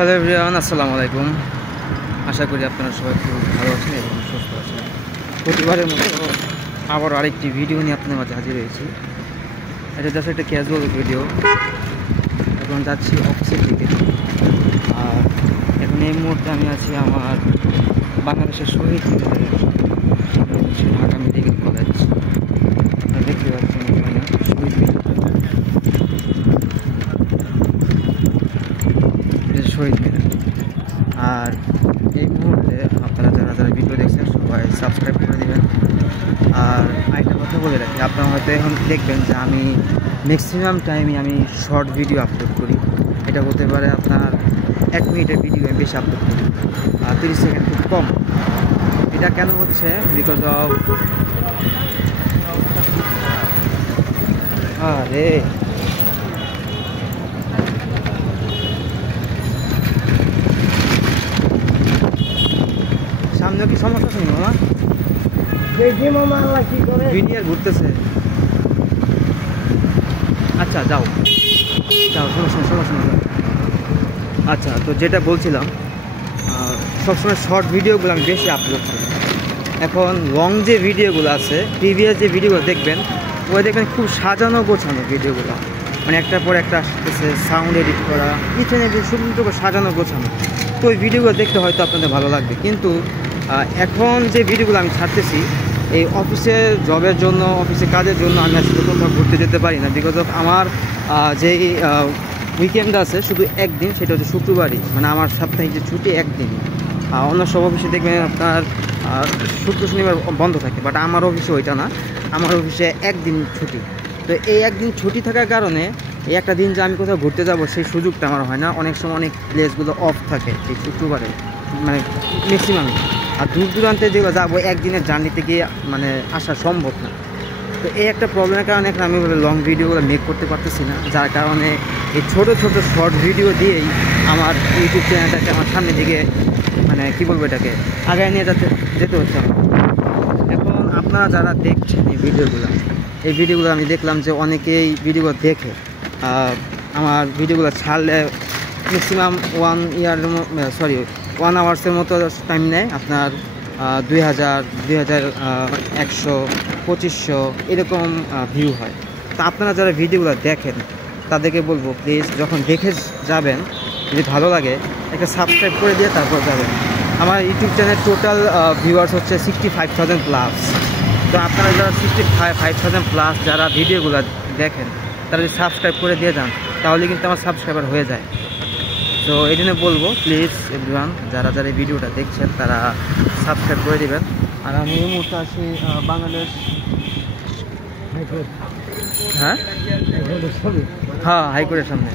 Hello everyone, আসসালামু আলাইকুম। আশা করি আপনারা সবাই খুব ভালো আছেন এবং সুস্থ আছেন। প্রতিবারের মতো আবার আরেকটি ভিডিও নিয়ে আপনার মাঝে হাজির হয়েছি। এটা জাস্ট একটা ক্যাজুয়াল ভিডিও। এখন যাচ্ছি অফিসের দিকে, আর এখন এই মুহূর্তে আমি আছি আমার বাংলাদেশের শহীদ মিনারে, ঢাকা মেডিকেল কলেজ। দেখতে পাচ্ছেন এখানে শহীদ মিনার, শহীদ মিনার। আর এই মুহূর্তে আপনারা যারা যারা ভিডিও দেখছেন সবাই সাবস্ক্রাইব করে দেবেন। আর আরেকটা কথা বলে রাখি, আপনারা হয়তো এখন দেখবেন যে আমি ম্যাক্সিমাম টাইমে আমি শর্ট ভিডিও আপলোড করি। এটা হতে পারে আপনার 1 মিনিটের ভিডিও আমি বেশি আপলোড করি, আর 30 সেকেন্ড খুব কম। এটা কেন হচ্ছে? বিকজ অফ আরে সামনে কি সমস্যা আছে মামা? দেখি মামা আল্লাহ কি করে ভিডিও ঘুরতেছে। আচ্ছা যাও যাও, সমস্যা নেই। আচ্ছা, তো যেটা বলছিলাম, সবসময় শর্ট ভিডিওগুলো আমি বেশি আপলোড করি। এখন লং যে ভিডিওগুলো আছে, প্রিভিয়াস যে ভিডিওগুলো দেখবেন, ওই দেখবেন খুব সাজানো গোছানো ভিডিওগুলো, মানে একটার পর একটা আসতেছে, সাউন্ড এডিট করা, ইথেনে সুন্দর করে সাজানো গোছানো। তো ওই ভিডিওগুলো দেখতে হয়তো আপনাদের ভালো লাগবে, কিন্তু এখন যে ভিডিওগুলো আমি ছাড়তেছি, এই অফিসের জবের জন্য, অফিসে কাজের জন্য আমি আসলে কোথাও ঘুরতে যেতে পারি না। বিকজ অফ আমার যেই উইকেন্ড আছে শুধু একদিন, সেটা হচ্ছে শুক্রবারই, মানে আমার সাপ্তাহিক যে ছুটি একদিন। অন্য সব অফিসে দেখবেন আপনার শুক্র শনিবার বন্ধ থাকে, বাট আমার অফিসে ওইটা না, আমার অফিসে একদিন ছুটি। তো এই একদিন ছুটি থাকার কারণে এই একটা দিন যে আমি কোথাও ঘুরতে যাব সেই সুযোগটা আমার হয় না। অনেক সময় অনেক প্লেসগুলো অফ থাকে এই শুক্রবারে, মানে ম্যাক্সিমামই। আর দূর দূরান্তে যেগুলো যাবো একদিনের জার্নিতে গিয়ে মানে আসা সম্ভব না। তো এই একটা প্রবলেমের কারণে এখন আমি লং ভিডিওগুলো মেক করতে পারতেছি না, যার কারণে এই ছোটো শর্ট ভিডিও দিয়েই আমার ইউটিউব চ্যানেলটাকে আমার সামনের দিকে, মানে কী বলবো, এটাকে আগায় নিয়ে যেতে হচ্ছে আমার। এখন আপনারা যারা দেখছেন এই ভিডিওগুলো আমি দেখলাম যে অনেকেই ভিডিওগুলো দেখে আমার ভিডিওগুলো ছাড়লে ম্যাক্সিমাম 1 আওয়ার্সের মতো টাইম নেয়। আপনার 2000, 2100, 2500 এরকম ভিউ হয়। তো আপনারা যারা ভিডিওগুলো দেখেন তাদেরকে বলবো, প্লিজ যখন দেখে যাবেন, যদি ভালো লাগে একটা সাবস্ক্রাইব করে দিয়ে তারপর যাবেন। আমার ইউটিউব চ্যানেল টোটাল ভিউয়ার্স হচ্ছে 65,000+। তো আপনারা যারা 65,000+ যারা ভিডিওগুলো দেখেন, তারা যদি সাবস্ক্রাইব করে দিয়ে যান তাহলে কিন্তু আমার সাবস্ক্রাইবার হয়ে যায়। তো এই জন্য বলবো, প্লিজ এভরিওয়ান যারা যারা এই ভিডিওটা দেখছেন তারা সাবস্ক্রাইব করে দেবেন। আর আমি এই মুহূর্তে আছি বাংলাদেশ হাইকোর্টের সামনে।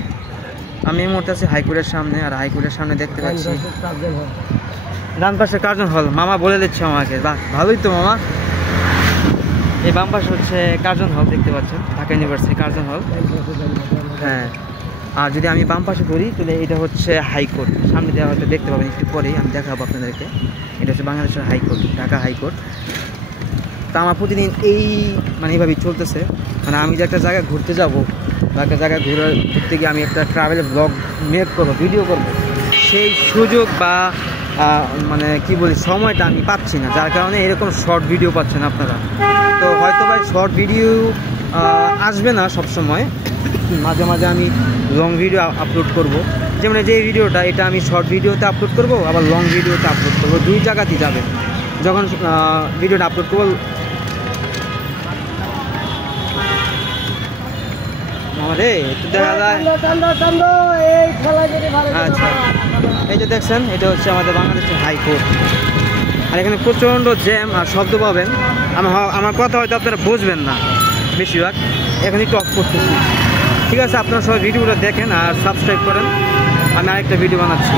আমি এই মুহূর্তে আছি হাইকোর্টের সামনে, আর হাইকোর্টের সামনে দেখতে পাচ্ছি ডান পাশে কার্জন হল। মামা বলে দিচ্ছে আমাকে, বাহ ভালোই তো মামা। এই বাম পাশে হচ্ছে কার্জন হল, দেখতে পাচ্ছেন, ঢাকা ইউনিভার্সিটি কার্জন হল। হ্যাঁ, আর যদি আমি বাম পাশে করি তাহলে এটা হচ্ছে হাইকোর্ট। সামনে দেওয়া হয়তো দেখতে পাবেন একটু পরেই, আমি দেখাবো আপনাদেরকে। এটা হচ্ছে বাংলাদেশের হাইকোর্ট, ঢাকা হাইকোর্ট। তা আমার প্রতিদিন এইভাবেই চলতেছে। মানে আমি যে একটা জায়গায় ঘুরতে যাবো বা একটা জায়গায় ঘুরতে গিয়ে আমি একটা ট্রাভেল ব্লগ মেক করবো, ভিডিও করবো, সেই সুযোগ বা মানে কি বলি সময়টা আমি পাচ্ছি না, যার কারণে এরকম শর্ট ভিডিও পাচ্ছেন আপনারা। তো হয়তো ভাই শর্ট ভিডিও আসবে না সব সময়, মাঝে মাঝে আমি লং ভিডিও আপলোড করব। যেমন যে ভিডিওটা, এটা আমি শর্ট ভিডিওতে আপলোড করব, আবার লং ভিডিওতে আপলোড করব, দুই জায়গাতেই যাবে। যখন ভিডিওটা আপলোড করবো, আমারে একটু দেখা যায়। আচ্ছা, এই যে দেখছেন, এটা হচ্ছে আমাদের বাংলাদেশের হাইকোর্ট। আর এখানে প্রচণ্ড জ্যাম আর শব্দ পাবেন। আমার কথা হয়তো আপনারা বুঝবেন না বেশিরভাগ, এখন একটু অফ করতেছি। ঠিক আছে, আপনারা সবাই ভিডিওটা দেখেন আর সাবস্ক্রাইব করেন। আমি আরেকটা ভিডিও বানাচ্ছি।